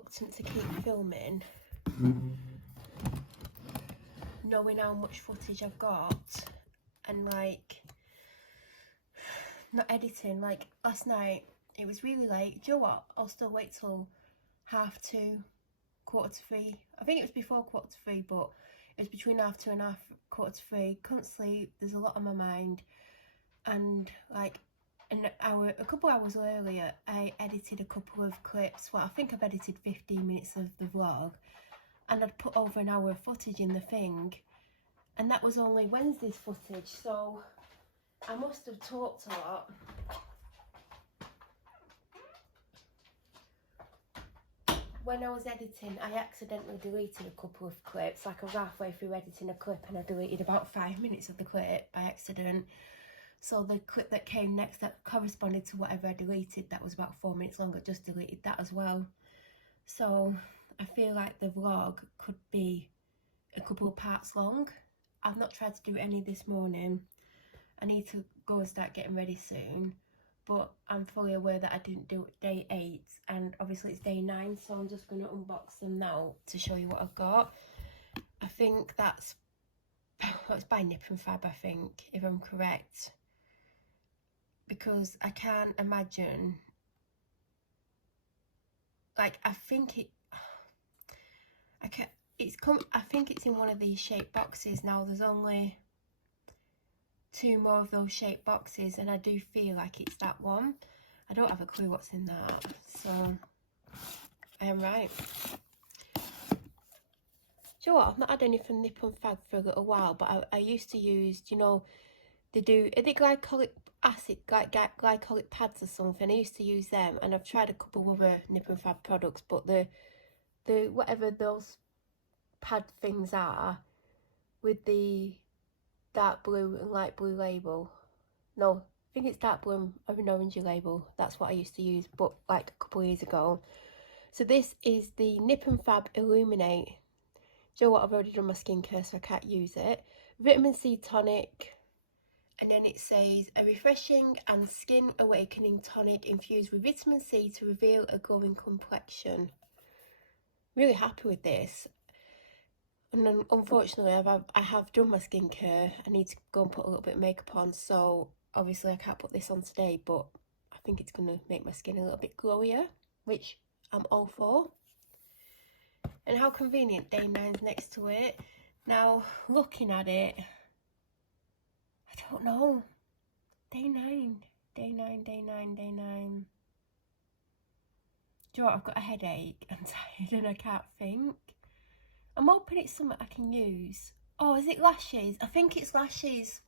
reluctant to keep filming, knowing how much footage I've got, and like not editing. Like last night it was really late. Do you know what, I'll still wait till 2:30, 2:45. I think it was before 2:45, but it was between 2:30 and 2:45. Couldn't sleep, there's a lot on my mind. And like a couple hours earlier, I edited a couple of clips. Well, I think I've edited 15 minutes of the vlog, and I'd put over an hour of footage in the thing, and that was only Wednesday's footage, so I must have talked a lot. When I was editing, I accidentally deleted a couple of clips. Like I was halfway through editing a clip and I deleted about 5 minutes of the clip by accident. So the clip that came next that corresponded to whatever I deleted, that was about 4 minutes long, I just deleted that as well. So I feel like the vlog could be a couple of parts long. I've not tried to do any this morning. I need to go and start getting ready soon. But I'm fully aware that I didn't do day 8, and obviously it's day 9, so I'm just going to unbox them now to show you what I've got. I think that's by Nip and Fab, I think, if I'm correct. Because I can't imagine, like, I think it's in one of these shaped boxes. Now there's only 2 more of those shaped boxes, and I do feel like it's that one. I don't have a clue what's in that, so I am right. Do you know what, I've not had any from Nip and Fab for a little while, but I used to use, you know, they do, are they glycolic acid, glycolic pads or something? I used to use them, and I've tried a couple of other Nip and Fab products, but the whatever those pad things are with the dark blue and light blue label, no, I think it's dark blue and an orangey label, that's what I used to use, but like a couple of years ago. So this is the Nip and Fab Illuminate. Do you know what, I've already done my skincare, so I can't use it. Vitamin C tonic, and then it says a refreshing and skin awakening tonic infused with vitamin C to reveal a glowing complexion. Really happy with this. And then unfortunately I have done my skincare. I need to go and put a little bit of makeup on, so obviously I can't put this on today, but I think it's going to make my skin a little bit glowier, which I'm all for. And how convenient, day 9's next to it. Now looking at it, I don't know. Day 9. Do you know what? I've got a headache. I'm tired and I can't think. I'm hoping it's something I can use. Oh, is it lashes? I think it's lashes.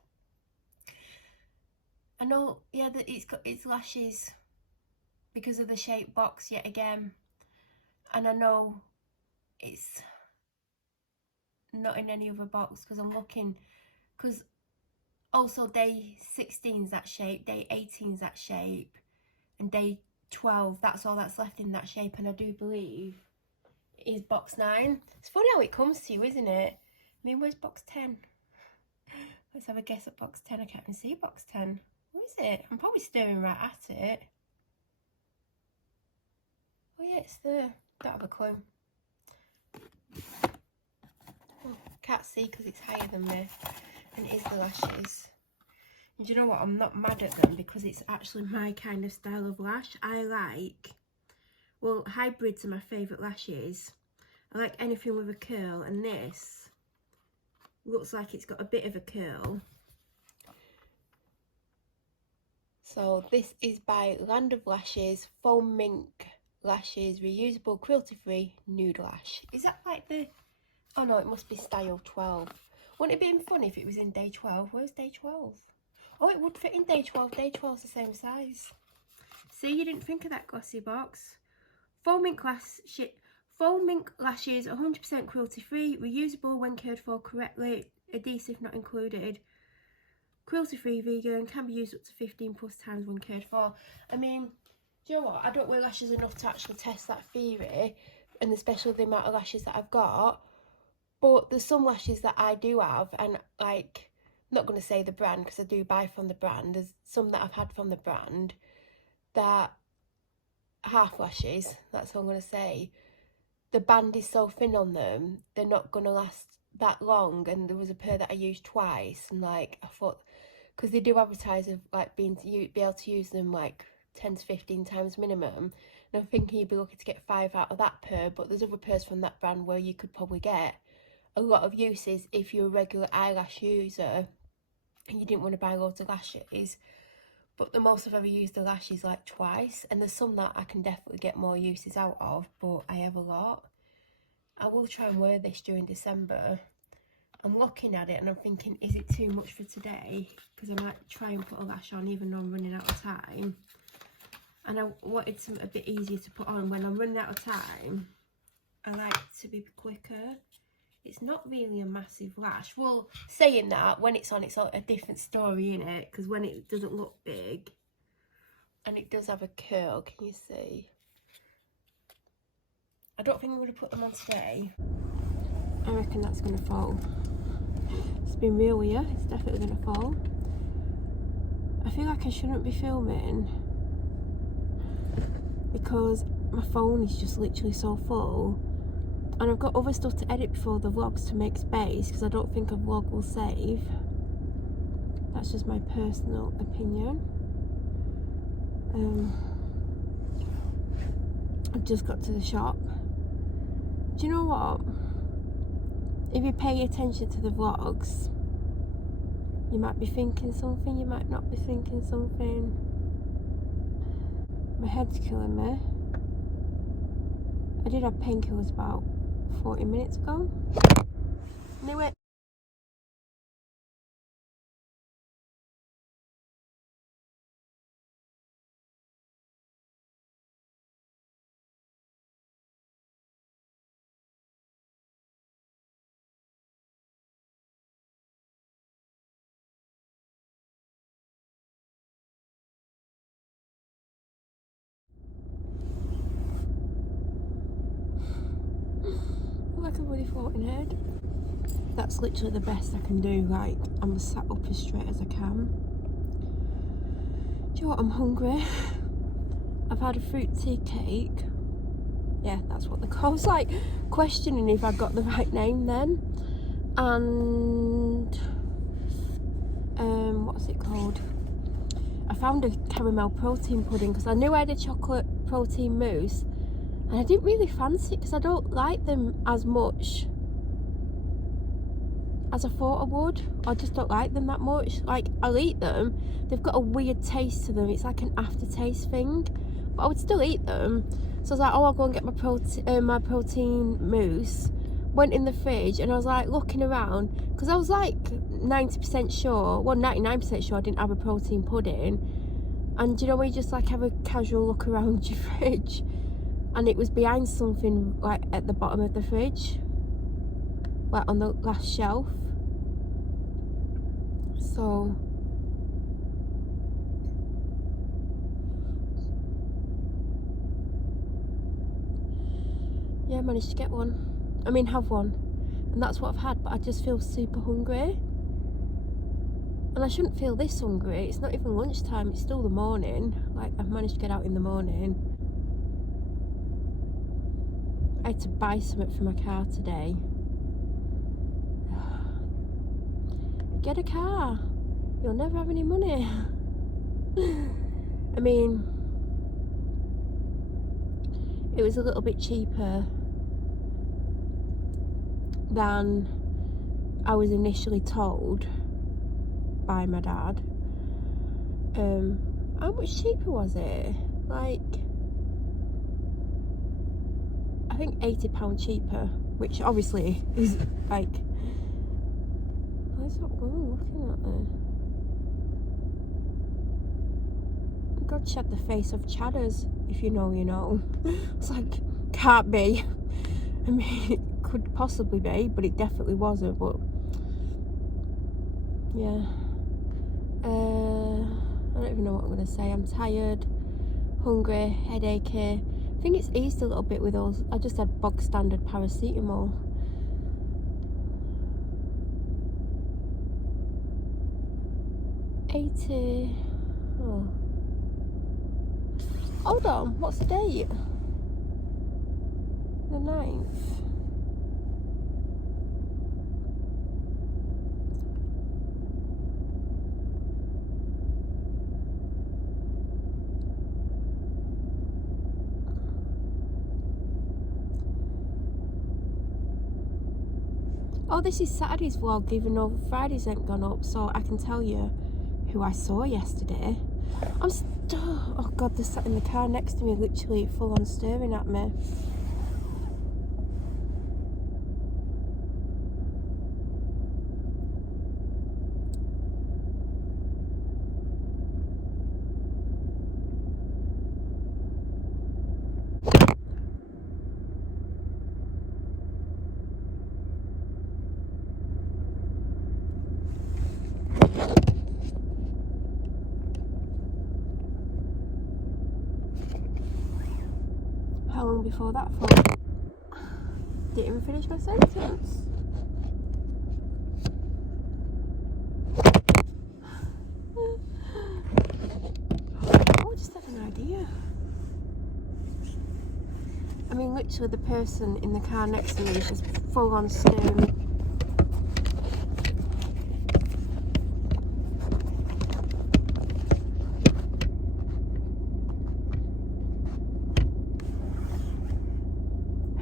I know, yeah, that it's lashes because of the shape box yet again. And I know it's not in any other box because I'm looking, because also day 16's that shape, day 18's that shape, and day 12, that's all that's left in that shape, and I do believe it is box 9. It's funny how it comes to you, isn't it? I mean, where's box 10? Let's have a guess at box 10. I can't even see box 10. Where is it? I'm probably staring right at it. Oh yeah, it's there. Don't have a clue. Oh, can't see because it's higher than me. And it is the lashes. And do you know what? I'm not mad at them because it's actually my kind of style of lash. I like, well, hybrids are my favourite lashes. I like anything with a curl, and this looks like it's got a bit of a curl. So this is by Land of Lashes, Foam Mink Lashes, reusable, cruelty-free nude lash. Is that like the, oh no, it must be style 12. Wouldn't it be fun if it was in day 12? Where's day 12? Oh, it would fit in day 12. Day 12's the same size. See, you didn't think of that, glossy box. Foam Mink lashes, 100% cruelty-free, reusable when cared for correctly, adhesive not included, cruelty-free, vegan, can be used up to 15+ times when cared for. I mean, do you know what? I don't wear lashes enough to actually test that theory, and especially the amount of lashes that I've got. But there's some lashes that I do have, and like, I'm not going to say the brand because I do buy from the brand. There's some that I've had from the brand that half lashes, that's all I'm going to say. the band is so thin on them, they're not going to last that long. And there was a pair that I used twice, and like I thought, because they do advertise of like be able to use them like 10 to 15 times minimum, and I'm thinking you'd be lucky to get 5 out of that pair. But there's other pairs from that brand where you could probably get a lot of uses if you're a regular eyelash user and you didn't want to buy loads of lashes. But the most I've ever used the lashes like twice, and there's some that I can definitely get more uses out of, but I have a lot. I will try and wear this during December. I'm looking at it and I'm thinking, is it too much for today? Because I might try and put a lash on even though I'm running out of time. And I wanted something a bit easier to put on when I'm running out of time. I like to be quicker. It's not really a massive lash. Well, saying that, when it's on, it's a different story, innit? Because when it doesn't look big, and it does have a curl, can you see? I don't think I'm going to put them on today. I reckon that's going to fall. It's been real weird. It's definitely going to fall. I feel like I shouldn't be filming because my phone is just literally so full. And I've got other stuff to edit before the vlogs to make space, because I don't think a vlog will save. That's just my personal opinion. I've just got to the shop. Do you know what? If you pay attention to the vlogs, you might be thinking something, you might not be thinking something. My head's killing me. I did have painkillers about 40 minutes ago. Knew it. Like a bloody floating head. That's literally the best I can do. Like, I'm sat up as straight as I can. Do you know what? I'm hungry. I've had a fruit tea cake. Yeah, that's what they're called. I was like questioning if I got the right name then. And what's it called? I found a caramel protein pudding because I knew I had a chocolate protein mousse, and I didn't really fancy it because I don't like them as much as I thought I would. I just don't like them that much. Like, I'll eat them. They've got a weird taste to them. It's like an aftertaste thing, but I would still eat them. So I was like, oh, I'll go and get my protein mousse. Went in the fridge and I was like looking around because I was like 90% sure, well 99% sure I didn't have a protein pudding. And you know when you just like have a casual look around your fridge, and it was behind something like at the bottom of the fridge, like on the last shelf. So yeah, I managed to get one. I mean, have one. And that's what I've had, but I just feel super hungry. And I shouldn't feel this hungry. It's not even lunchtime, it's still the morning. Like, I've managed to get out in the morning. I had to buy something for my car today. Get a car. You'll never have any money. I mean, it was a little bit cheaper than I was initially told by my dad. How much cheaper was it? Like, I think £80 cheaper, which obviously is like, where's that woman looking at there? God, she had the face of Chadders. If you know, you know. It's like, can't be. I mean, it could possibly be, but it definitely wasn't. But yeah, I don't even know what I'm gonna say. I'm tired, hungry, headachy. I think it's eased a little bit with those. I just had bog standard paracetamol. $80. Oh. Hold on, what's the date? The 9th. Oh, this is Saturday's vlog, even though Friday's ain't gone up, so I can tell you who I saw yesterday. Oh God, they're sat in the car next to me, literally full on staring at me. How long before that for? Didn't even finish my sentence. Oh, I just had an idea. I mean, literally the person in the car next to me is just full on staring.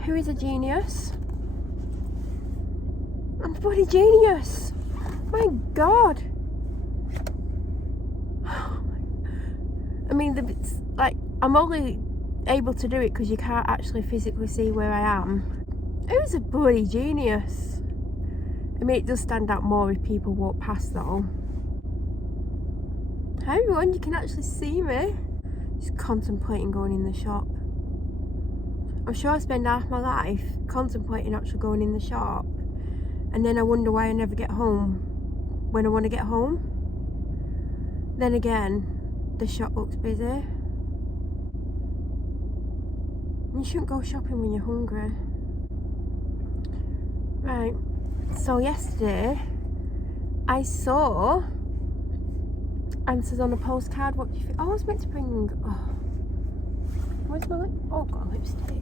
Who is a genius? I'm a bloody genius! My God! I mean, it's like, I'm only able to do it because you can't actually physically see where I am. Who's a bloody genius? I mean, it does stand out more if people walk past though. Hi everyone, you can actually see me. Just contemplating going in the shop. I'm sure I spend half my life contemplating actually going in the shop, and then I wonder why I never get home when I want to get home. Then again, the shop looks busy. You shouldn't go shopping when you're hungry. Right, so yesterday I saw answers on a postcard. What do you think? Oh, I was meant to bring, oh, where's my lip? Oh, I've got a lipstick.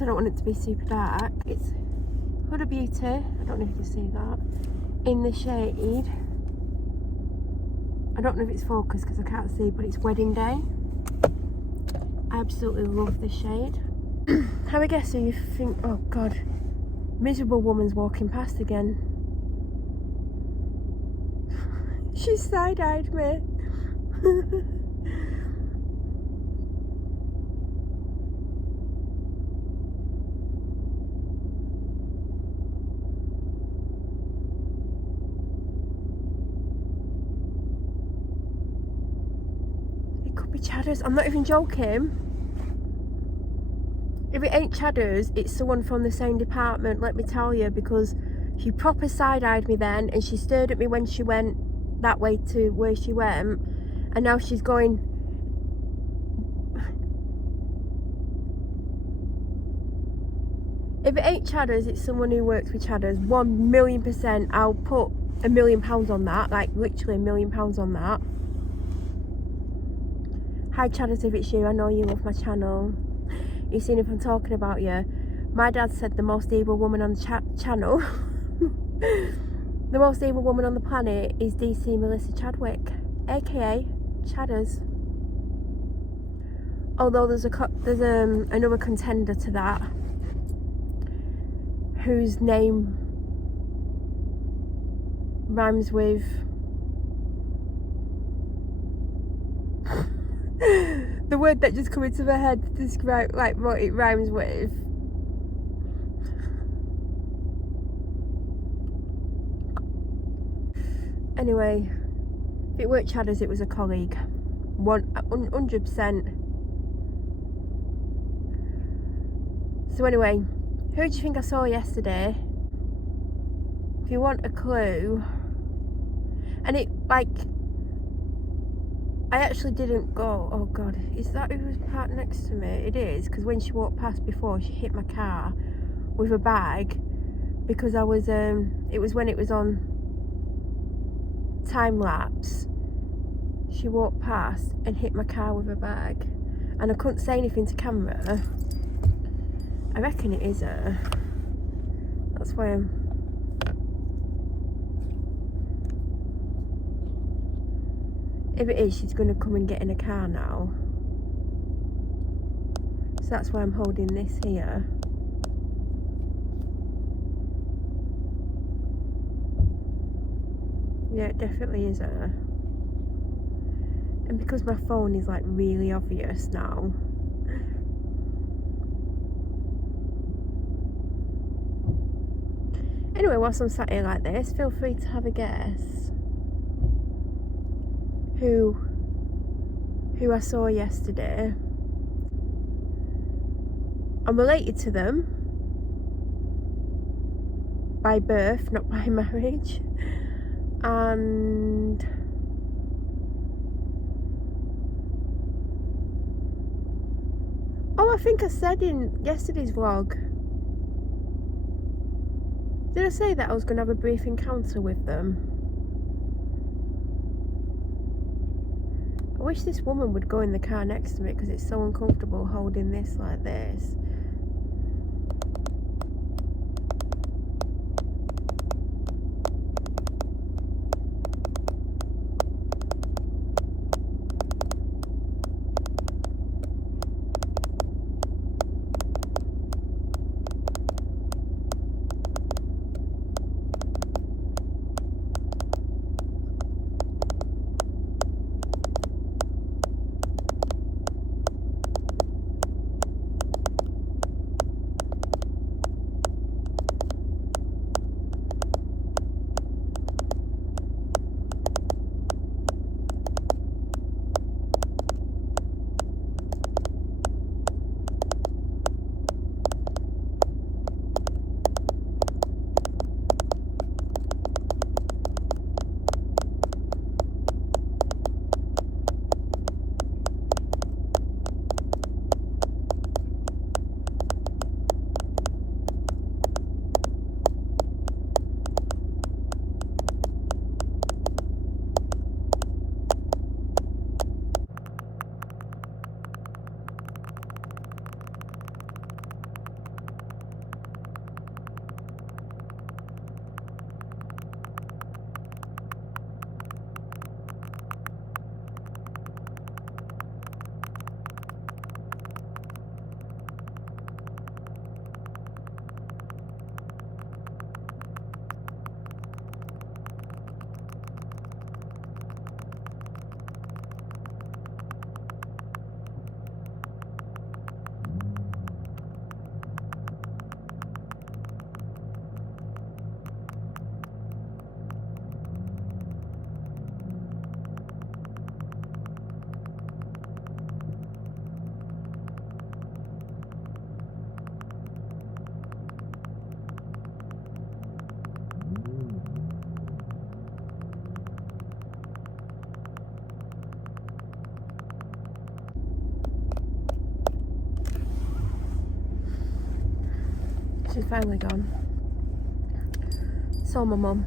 I don't want it to be super dark. It's Huda Beauty, I don't know if you can see that, in the shade, I don't know if it's focused because I can't see, but it's Wedding Day. I absolutely love this shade. Have a guess who you think, oh God, miserable woman's walking past again. She side-eyed me. Chadders, I'm not even joking. If it ain't Chadders, it's someone from the same department, let me tell you, because she proper side-eyed me then, and she stared at me when she went that way to where she went, and now she's going. If it ain't Chadders, it's someone who works with Chadders. 1,000,000%, I'll put £1,000,000 on that, like literally £1,000,000 on that. Hi Chadders, if it's you, I know you love my channel. You've seen if I'm talking about you. My dad said the most evil woman on the channel, the most evil woman on the planet is DC Melissa Chadwick, aka Chadders. Although there's another contender to that, whose name rhymes with the word that just come into my head to describe like what it rhymes with. Anyway, if it weren't Chadders, it was a colleague. 100%. So anyway, who do you think I saw yesterday? If you want a clue, And it, like, I actually didn't go, oh god, is that who was parked next to me? It is, because when she walked past before, she hit my car with a bag, because I was, it was when it was on time lapse. She walked past and hit my car with a bag, and I couldn't say anything to camera. I reckon it is her. That's why I'm... If it is, she's going to come and get in a car now. So that's why I'm holding this here. Yeah, it definitely is her. And because my phone is like really obvious now. Anyway, whilst I'm sat here like this, feel free to have a guess who I saw yesterday. I'm related to them by birth, not by marriage. And oh, I think I said in yesterday's vlog, did I say that I was going to have a brief encounter with them? I wish this woman would go in the car next to me, because it's so uncomfortable holding this like this. She's finally gone. Saw my mum.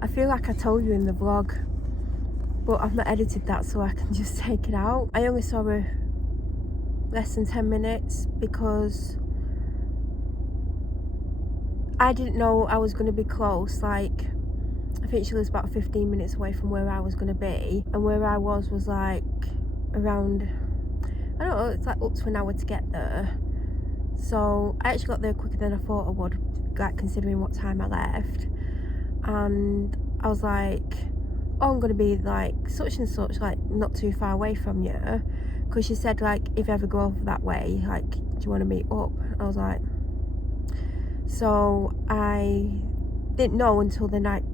I feel like I told you in the vlog, but I've not edited that so I can just take it out. I only saw her less than 10 minutes because I didn't know I was going to be close. Like, I think she lives about 15 minutes away from where I was going to be, and where I was like around, I don't know, it's like up to an hour to get there. So I actually got there quicker than I thought I would, like considering what time I left. And I was like, oh, I'm going to be like such and such, like not too far away from you, because she said like if you ever go over that way, like do you want to meet up? I was like, so I didn't know until the night,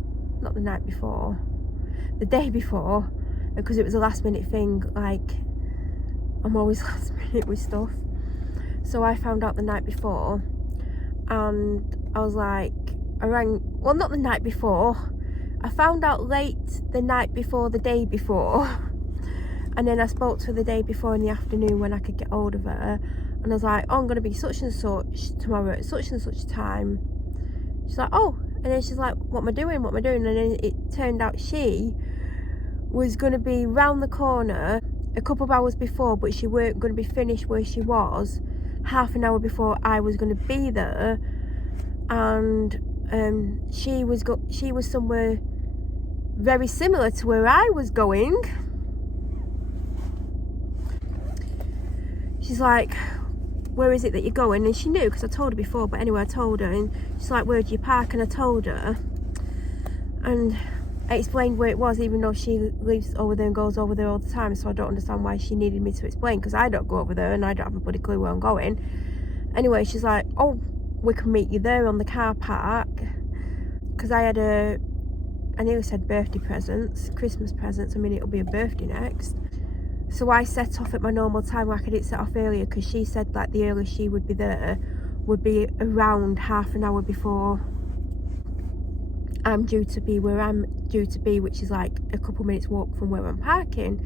not the night before, the day before, because it was a last minute thing. Like, I'm always last minute with stuff. So I found out the night before, and I was like, I rang, well, not the night before, I found out late the night before, the day before. And then I spoke to her the day before in the afternoon when I could get hold of her. And I was like, oh, I'm going to be such and such tomorrow at such and such time. She's like, oh. And then she's like, what am I doing? What am I doing? And then it turned out she was going to be round the corner a couple of hours before, but she weren't going to be finished where she was half an hour before I was going to be there. And she was somewhere very similar to where I was going. She's like, where is it that you're going? And she knew because I told her before, but anyway I told her, and she's like, where do you park? And I told her, and I explained where it was, even though she lives over there and goes over there all the time, so I don't understand why she needed me to explain, because I don't go over there and I don't have a bloody clue where I'm going. Anyway, she's like, oh, we can meet you there on the car park, because I nearly said birthday presents, Christmas presents, I mean it'll be a birthday next. So I set off at my normal time, like I didn't set off earlier, because she said like the earliest she would be there would be around half an hour before I'm due to be where I'm due to be, which is like a couple minutes walk from where I'm parking.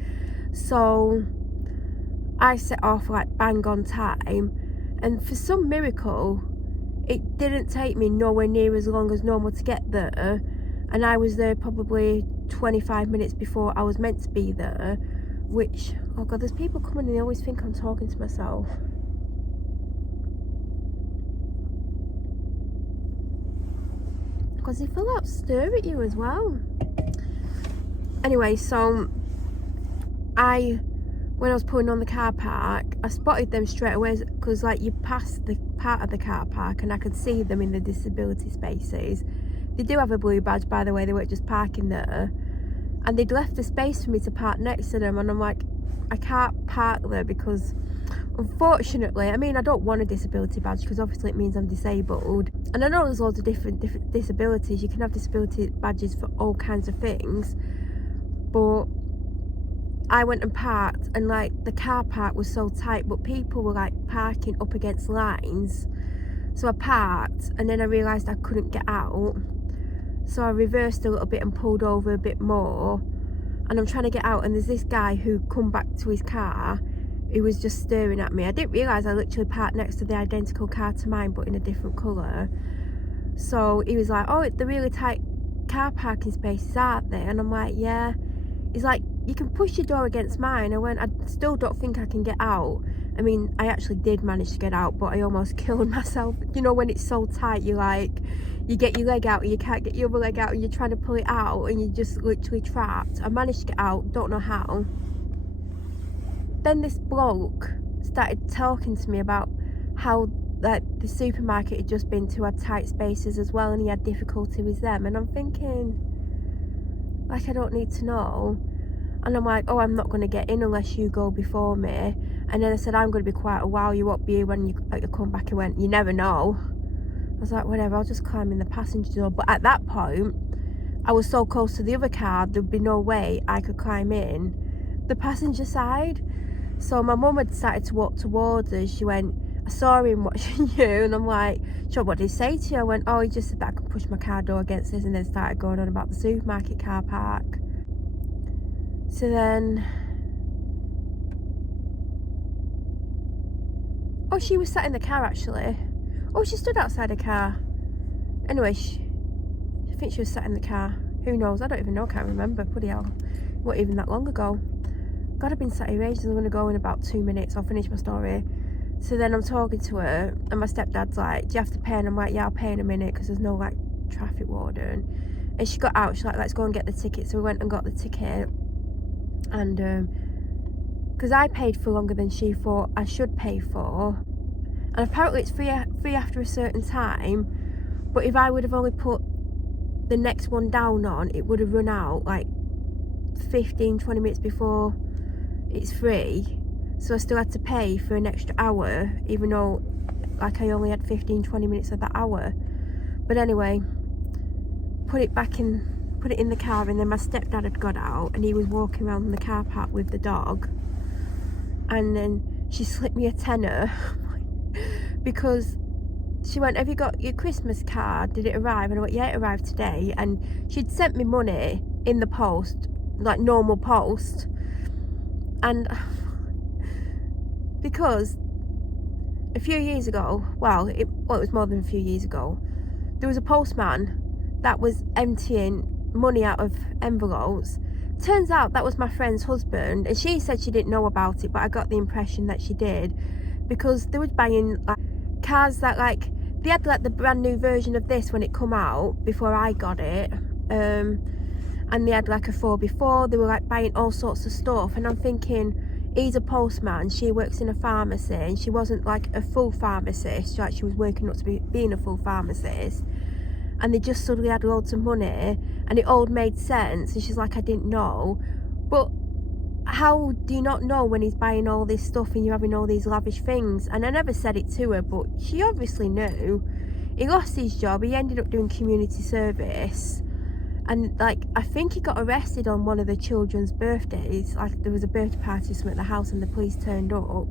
So I set off like bang on time, and for some miracle it didn't take me nowhere near as long as normal to get there, and I was there probably 25 minutes before I was meant to be there. Which, oh god, there's people coming and they always think I'm talking to myself. Because they feel out stare at you as well. Anyway, so when I was pulling on the car park, I spotted them straight away, because like you pass the part of the car park and I could see them in the disability spaces. They do have a blue badge, by the way, they weren't just parking there. And they'd left a space for me to park next to them, and I'm like, I can't park there because unfortunately, I mean, I don't want a disability badge because obviously it means I'm disabled, and I know there's loads of different disabilities. You can have disability badges for all kinds of things, but I went and parked, and like the car park was so tight, but people were like parking up against lines. So I parked, and then I realised I couldn't get out. So I reversed a little bit and pulled over a bit more, and I'm trying to get out, and there's this guy who come back to his car who was just staring at me. I didn't realise I literally parked next to the identical car to mine but in a different colour. So he was like, oh, the really tight car parking spaces, aren't they? And I'm like, yeah. He's like, you can push your door against mine. I went, I still don't think I can get out. I mean, I actually did manage to get out, but I almost killed myself. You know, when it's so tight, you get your leg out and you can't get your other leg out, and you're trying to pull it out and you're just literally trapped. I managed to get out, don't know how. Then this bloke started talking to me about how like the supermarket had just been to had tight spaces as well, and he had difficulty with them. And I'm thinking, like, I don't need to know. And I'm like, oh, I'm not going to get in unless you go before me. And then I said, I'm going to be quite a while, you won't be here when you come back. He went, you never know. I was like, whatever, I'll just climb in the passenger door. But at that point, I was so close to the other car, there'd be no way I could climb in the passenger side. So my mum had started to walk towards us. She went, I saw him watching you. And I'm like, sure, what did he say to you? I went, oh, he just said that I could push my car door against this, and then started going on about the supermarket car park. So then, oh, she was sat in the car actually. Oh, she stood outside the car. Anyway, I think she was sat in the car. Who knows? I don't even know, I can't remember. Bloody hell. Not even that long ago. God, I've been sat here ages. I'm going to go in about 2 minutes. I'll finish my story. So then I'm talking to her, and my stepdad's like, do you have to pay? And I'm like, yeah, I'll pay in a minute, because there's no like traffic warden. And she got out. She's like, let's go and get the ticket. So we went and got the ticket. And because I paid for longer than she thought I should pay for, and apparently it's free after a certain time, but if I would have only put the next one down on, it would have run out like 15-20 minutes before it's free. So I still had to pay for an extra hour, even though like I only had 15-20 minutes of that hour. But anyway, put it in the car, and then my stepdad had got out and he was walking around the car park with the dog, and then she slipped me a tenner because she went, have you got your Christmas card? Did it arrive? And I went, yeah, it arrived today. And she'd sent me money in the post, like normal post. And because a few years ago, well, it was more than a few years ago, there was a postman that was emptying money out of envelopes. Turns out that was my friend's husband, and she said she didn't know about it, but I got the impression that she did, because they were buying like cars that, like, they had like the brand new version of this when it come out before I got it, and they had like a 4x4. They were like buying all sorts of stuff, and I'm thinking, he's a postman, she works in a pharmacy, and she wasn't like a full pharmacist, like she was working up to being a full pharmacist, and they just suddenly had loads of money, and it all made sense. And she's like, I didn't know. But how do you not know when he's buying all this stuff and you're having all these lavish things? And I never said it to her, but she obviously knew. He lost his job, he ended up doing community service, and like, I think he got arrested on one of the children's birthdays. Like, there was a birthday party or something at the house and the police turned up.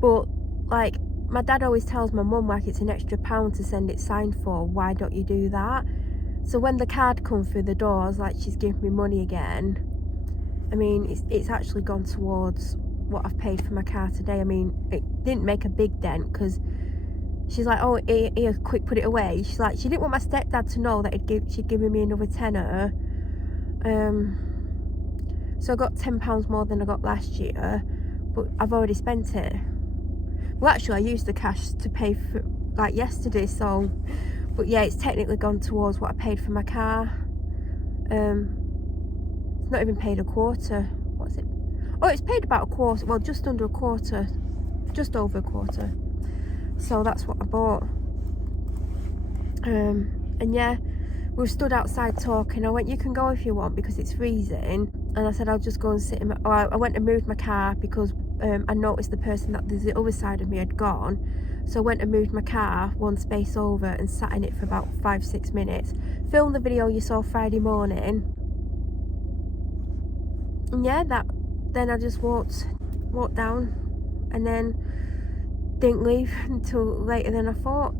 But like, my dad always tells my mum, like, it's an extra £1 to send it signed for, why don't you do that? So when the card come through the doors, like, she's giving me money again, I mean, it's actually gone towards what I've paid for my car today. I mean, it didn't make a big dent, because she's like, oh, here, quick, put it away. She's like, she didn't want my stepdad to know that she'd given me another tenner. So I got £10 more than I got last year, but I've already spent it. Well, actually, I used the cash to pay for, like, yesterday, so, but yeah, it's technically gone towards what I paid for my car. It's not even paid a quarter. What's it? Oh, it's paid about a quarter, well, just under a quarter, just over a quarter. So that's what I bought. And yeah, we stood outside talking. I went, you can go if you want, because it's freezing. And I said, I'll just go and sit in my, I went and moved my car, because I noticed the person that the other side of me had gone. So I went and moved my car one space over and sat in it for about 5-6 minutes. Filmed the video you saw Friday morning. And yeah, then I just walked down, and then didn't leave until later than I thought.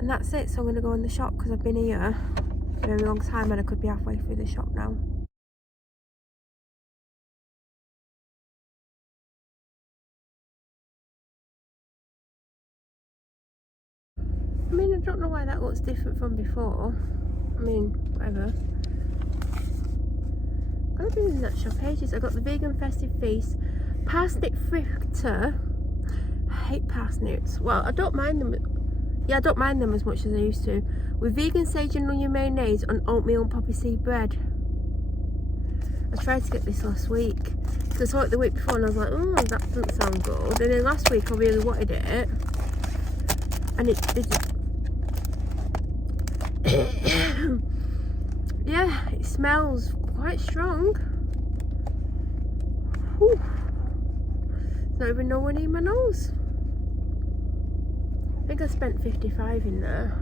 And that's it. So I'm going to go in the shop, because I've been here for a very long time and I could be halfway through the shop now. I mean, I don't know why that looks different from before. I mean, whatever. I've been in that shop ages. I got the vegan festive feast, parsnip fritter. I hate parsnips. Well, I don't mind them. Yeah, I don't mind them as much as I used to. With vegan sage and onion mayonnaise on oatmeal and poppy seed bread. I tried to get this last week, because I saw it the week before and I was like, oh, that doesn't sound good. And then last week I really wanted it, and it yeah, it smells quite strong. Whew. There's not even no one in my nose. I think I spent 55 in there.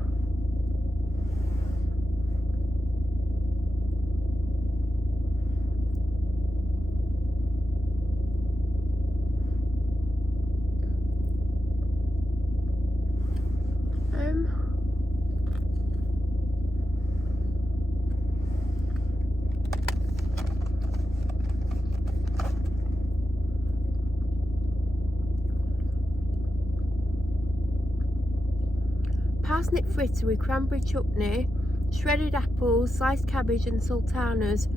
Parsnip fritter with cranberry chutney, shredded apples, sliced cabbage and sultanas,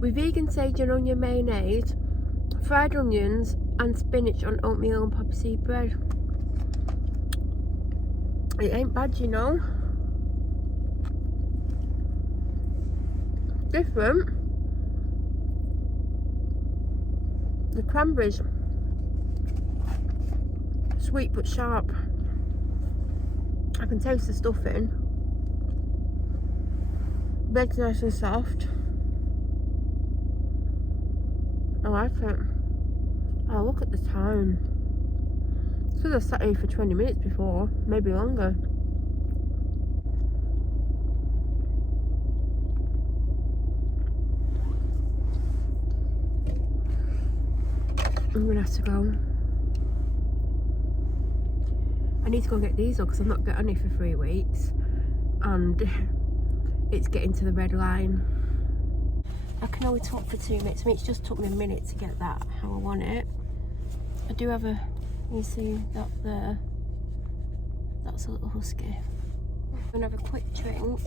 with vegan sage and onion mayonnaise, fried onions and spinach on oatmeal and poppy seed bread. It ain't bad, you know. Different. The cranberries, sweet but sharp. I can taste the stuffing. Bread's nice and soft. I like it. Oh, look at the time. It's because I sat here for 20 minutes before, maybe longer. I'm gonna have to go. I need to go get diesel because I've not got any for 3 weeks and it's getting to the red line. I can only talk for 2 minutes. I mean, it's just took me a minute to get that how I want it. I do have a, you see that there, that's a little husky. I'm gonna have a quick drink.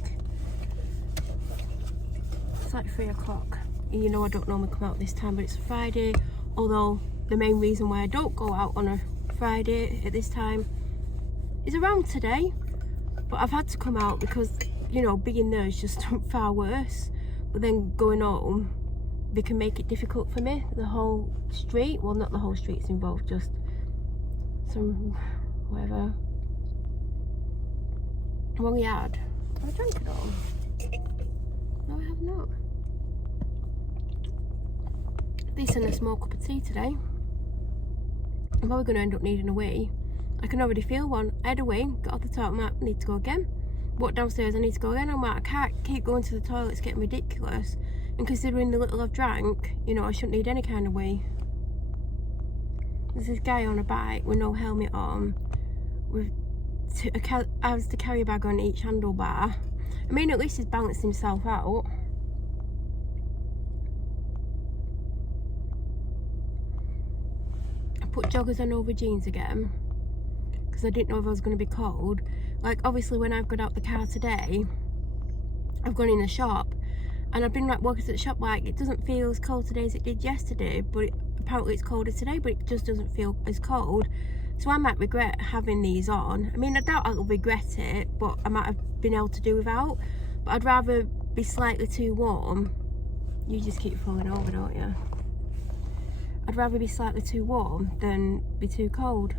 It's like 3 o'clock. You know I don't normally come out this time, but it's a Friday, although the main reason why I don't go out on a Friday at this time is around today, but I've had to come out because, you know, being there is just far worse. But then going home, they can make it difficult for me. The whole street, well, not the whole street's involved, just some whatever. I've only had, have I drank it all? No, I have not. This and a small cup of tea today. I'm probably going to end up needing a wee. I can already feel one. I had a wee, got off the top, I'm like, I need to go again. Walked downstairs, I need to go again. I'm like, I can't keep going to the toilet, it's getting ridiculous. And considering the little I've drank, you know, I shouldn't need any kind of wee. There's this guy on a bike with no helmet on, with has the carry bag on each handlebar. I mean, at least he's balanced himself out. I put joggers on over jeans again because I didn't know if I was going to be cold. Like, obviously when I've got out the car today, I've gone in the shop and I've been like walking to the shop like, it doesn't feel as cold today as it did yesterday, but apparently it's colder today, but it just doesn't feel as cold. So I might regret having these on. I mean, I doubt I'll regret it, but I might have been able to do without. But I'd rather be slightly too warm. You just keep falling over, don't you? I'd rather be slightly too warm than be too cold.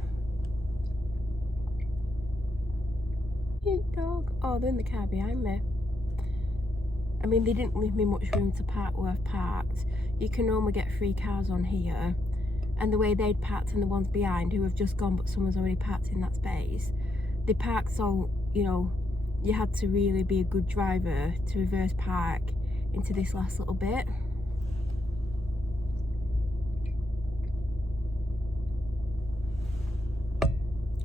Cute dog. Oh, they're in the car behind me. I mean, they didn't leave me much room to park where I've parked. You can normally get 3 cars on here. And the way they'd parked and the ones behind who have just gone but someone's already parked in that space, they parked so, you know, you had to really be a good driver to reverse park into this last little bit.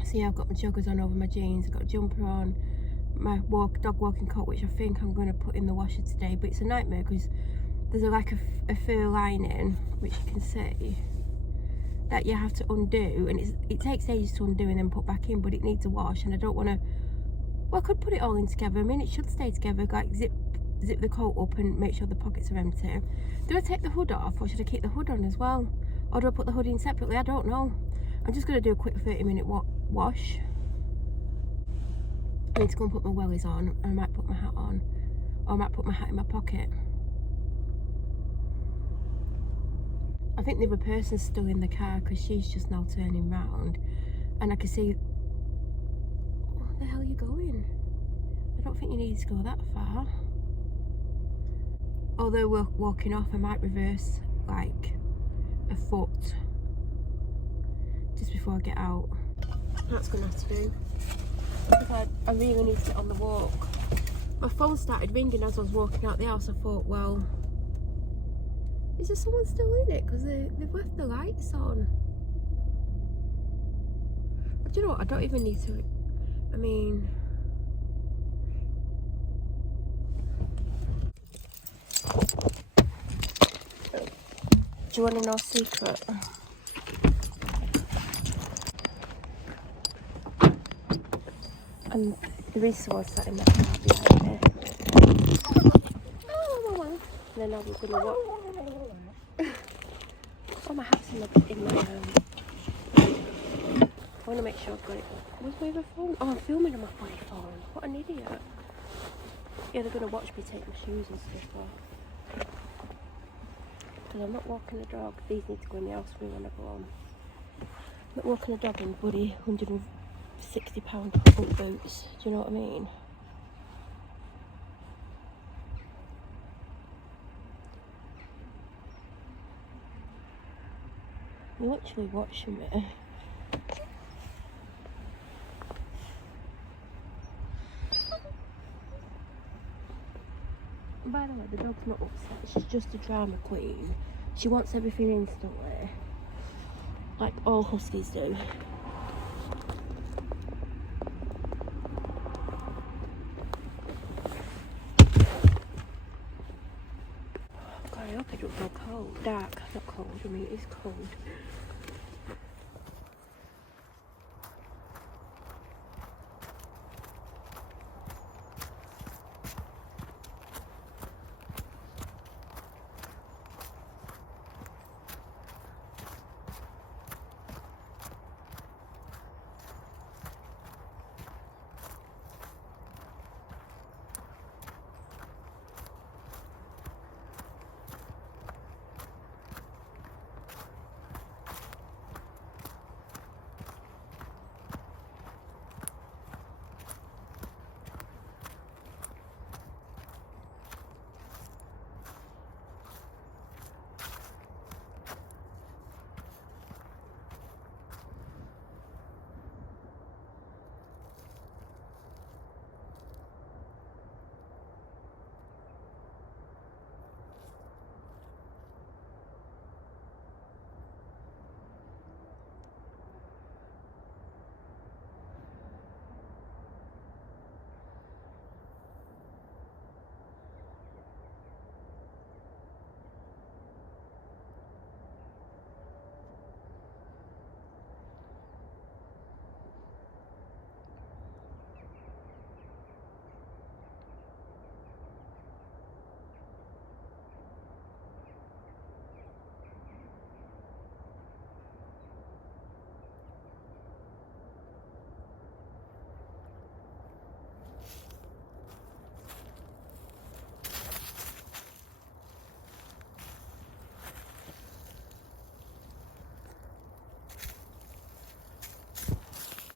So yeah, I've got my joggers on over my jeans, I've got a jumper on, my dog walking coat, which I think I'm going to put in the washer today, but it's a nightmare because there's a fur lining, which you can see, that you have to undo, and it takes ages to undo and then put back in, but it needs a wash, and I don't want to, well, I could put it all in together. I mean, it should stay together, like zip the coat up and make sure the pockets are empty. Do I take the hood off, or should I keep the hood on as well? Or do I put the hood in separately? I don't know. I'm just going to do a quick 30-minute wash. I need to go and put my wellies on, and I might put my hat on, or I might put my hat in my pocket. I think the other person's still in the car because she's just now turning round, and I can see. Where the hell are you going? I don't think you need to go that far. Although we're walking off, I might reverse like a foot just before I get out. That's gonna have to do. Because I really need to get on the walk. My phone started ringing as I was walking out the house. I thought, well, is there someone still in it? Because they've left the lights on. But you know what? I don't even need to. I mean, do you want to know a secret? And there is someone sat in the car behind me. And then I was going to walk. Oh, my hat's in my I want to make sure I've got it. Where's my other phone? Oh, I'm filming on my funny phone. What an idiot. Yeah, they're going to watch me take my shoes and stuff off. Because I'm not walking the dog. These need to go in the house for me when I go home. I'm not walking the dog in bloody £160 boot boots. Do you know what I mean? You're literally watching me. By the way, the dog's not upset. She's just a drama queen. She wants everything instantly, like all huskies do. hope I don't feel cold. Dark, not cold. I mean, it is cold.